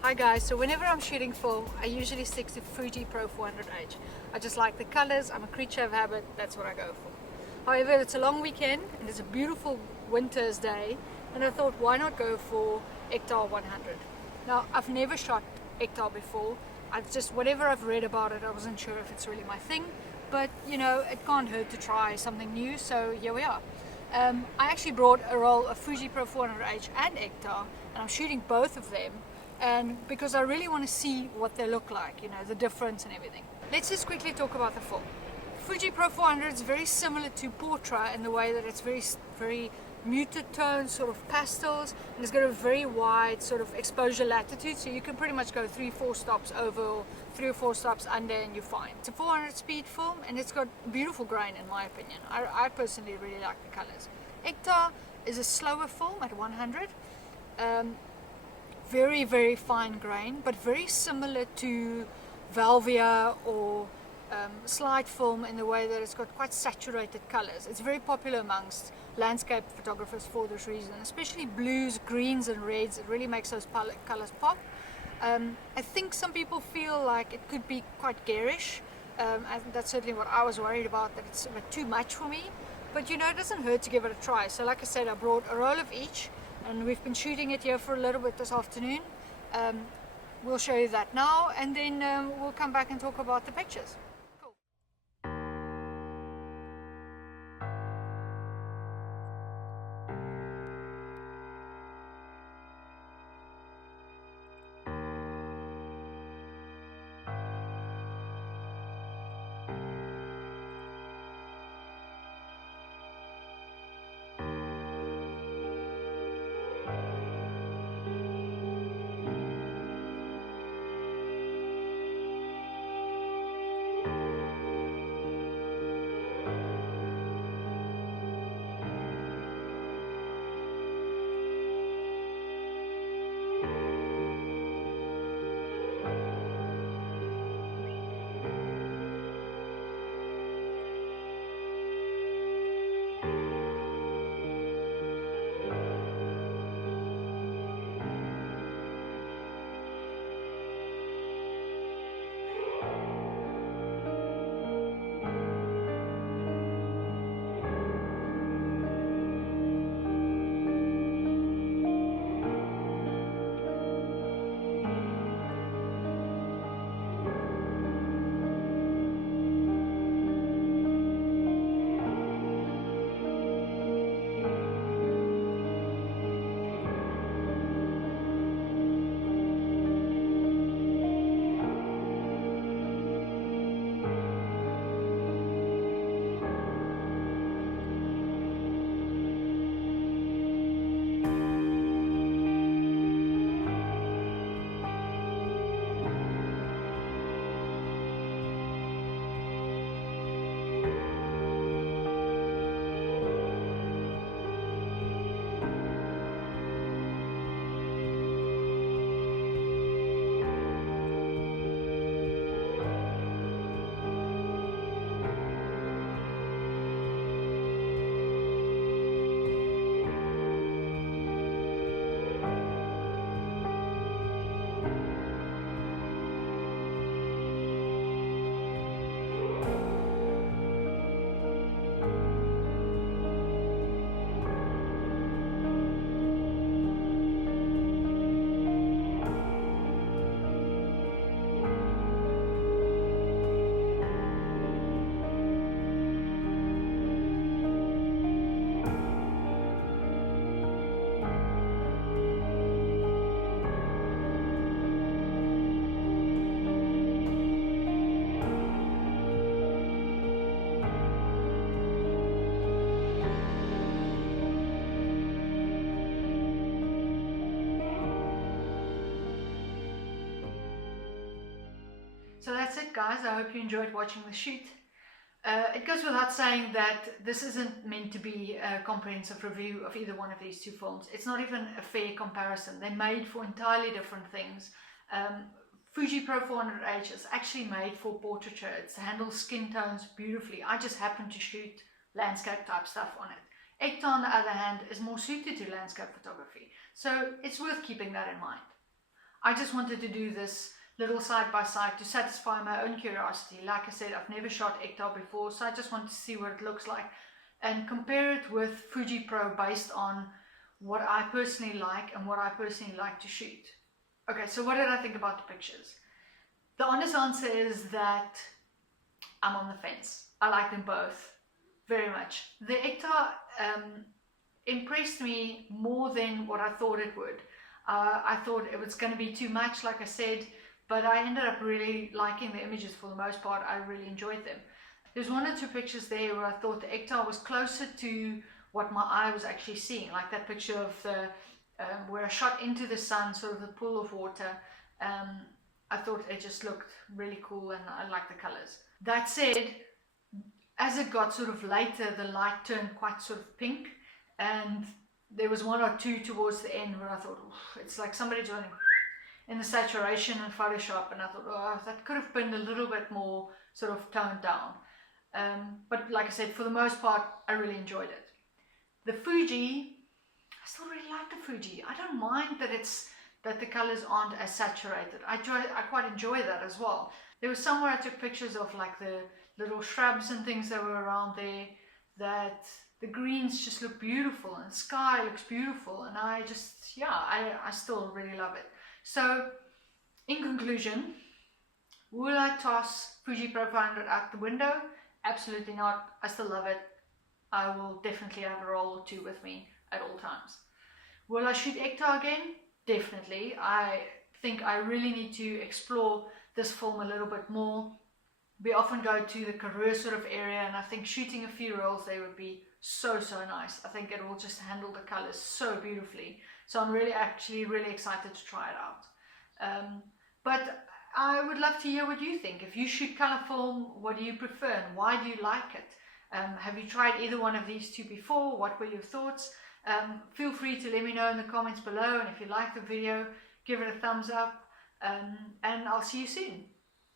Hi guys, so whenever I'm shooting film, I usually stick to Fuji Pro 400H. I just like the colors, I'm a creature of habit, that's what I go for. However, it's a long weekend and it's a beautiful winter's day, and I thought why not go for Ektar 100. Now, I've never shot Ektar before. I've just, whatever I've read about it, I wasn't sure if it's really my thing, but you know, it can't hurt to try something new, so here we are. I actually brought a roll of Fuji Pro 400H and Ektar, and I'm shooting both of them, and because I really want to see what they look like, you know, the difference and everything. Let's just quickly talk about the film. Fuji Pro 400 is very similar to Portra in the way that it's very muted tones, sort of pastels, and it's got a very wide sort of exposure latitude, so you can pretty much go 3-4 stops over or 3 or 4 stops under and you're fine. It's a 400 speed film and it's got beautiful grain in my opinion. I personally really like the colors. Ektar is a slower film at 100. Very fine grain, but very similar to Valvia or slide film in the way that it's got quite saturated colors. It's very popular amongst landscape photographers for this reason, especially blues, greens and reds. It really makes those colors pop. I think some people feel like it could be quite garish. And that's certainly what I was worried about, that it's a bit too much for me, but you know, it doesn't hurt to give it a try. So like I said, I brought a roll of each and we've been shooting it here for a little bit this afternoon. We'll show you that now, and then we'll come back and talk about the pictures. Cool. So that's it guys, I hope you enjoyed watching the shoot. It goes without saying that this isn't meant to be a comprehensive review of either one of these two films. It's not even a fair comparison. They're made for entirely different things. Fuji Pro 400H is actually made for portraiture. It handles skin tones beautifully. I just happen to shoot landscape type stuff on it. Ektar, on the other hand, is more suited to landscape photography. So it's worth keeping that in mind. I just wanted to do this little side-by-side to satisfy my own curiosity. Like I said, I've never shot Ektar before, so I just wanted to see what it looks like and compare it with Fuji Pro based on what I personally like and what I personally like to shoot. Okay, so what did I think about the pictures? The honest answer is that I'm on the fence. I like them both very much. The Ektar impressed me more than what I thought it would. I thought it was going to be too much, like I said, but I ended up really liking the images for the most part. I really enjoyed them. There's one or two pictures there where I thought the Ektar was closer to what my eye was actually seeing, like that picture of the where I shot into the sun, sort of the pool of water. I thought it just looked really cool and I liked the colors. That said, as it got sort of later, the light turned quite sort of pink, and there was one or two towards the end where I thought, it's like somebody doing in the saturation in Photoshop, and I thought, oh, that could have been a little bit more sort of toned down. But like I said, for the most part, I really enjoyed it. The Fuji, I still really like the Fuji. I don't mind that the colors aren't as saturated. I quite enjoy that as well. There was somewhere I took pictures of like the little shrubs and things that were around there, that the greens just look beautiful and the sky looks beautiful, and I just, yeah, I still really love it. So in conclusion, will I toss Fuji Pro 500 out the window? Absolutely not. I still love it. I will definitely have a roll or two with me at all times. Will I shoot Ektar again? Definitely. I think I really need to explore this film a little bit more. We often go to the Karoo sort of area, and I think shooting a few rolls there would be so nice. I think it will just handle the colors so beautifully. So I'm really excited to try it out. But I would love to hear what you think. If you shoot color film, what do you prefer and why do you like it? Have you tried either one of these two before? What were your thoughts? Feel free to let me know in the comments below, and if you like the video, give it a thumbs up, and I'll see you soon.